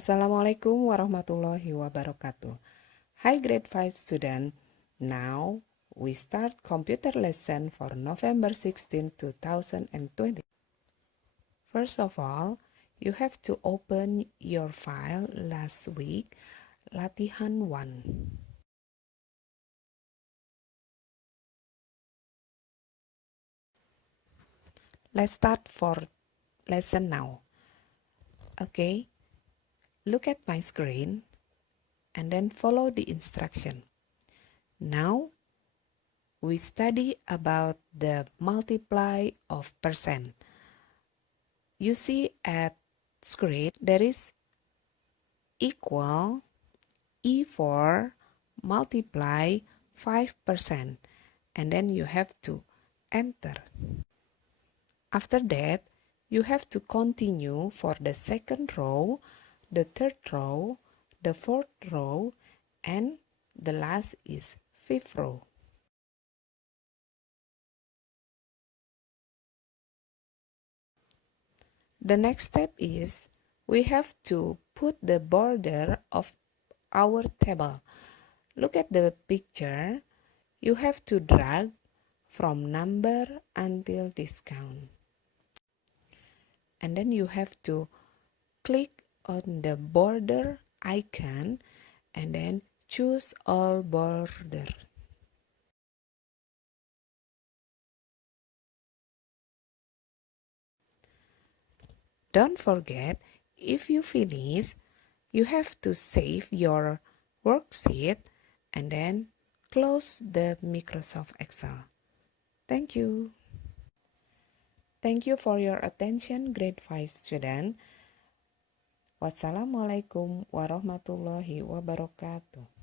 Assalamualaikum warahmatullahi wabarakatuh. Hi grade 5 student. Now we start computer lesson for November 16, 2020. First of all, you have to open your file last week, latihan 1. Let's start for lesson now. Okay, look at my screen and then follow the instruction. Now we study about the multiply of percent. You see at screen there is equal E4 multiply 5%, and then you have to enter. After that, you have to continue for the second row, the third row, the fourth row, and the last is fifth row. The next step is we have to put the border of our table. Look at the picture. You have to drag from number until discount. And then you have to click on the border icon and then choose all border. Don't forget, if you finish, you have to save your worksheet and then close the Microsoft Excel. Thank you. Thank you for your attention, grade 5 student. Wassalamualaikum warahmatullahi wabarakatuh.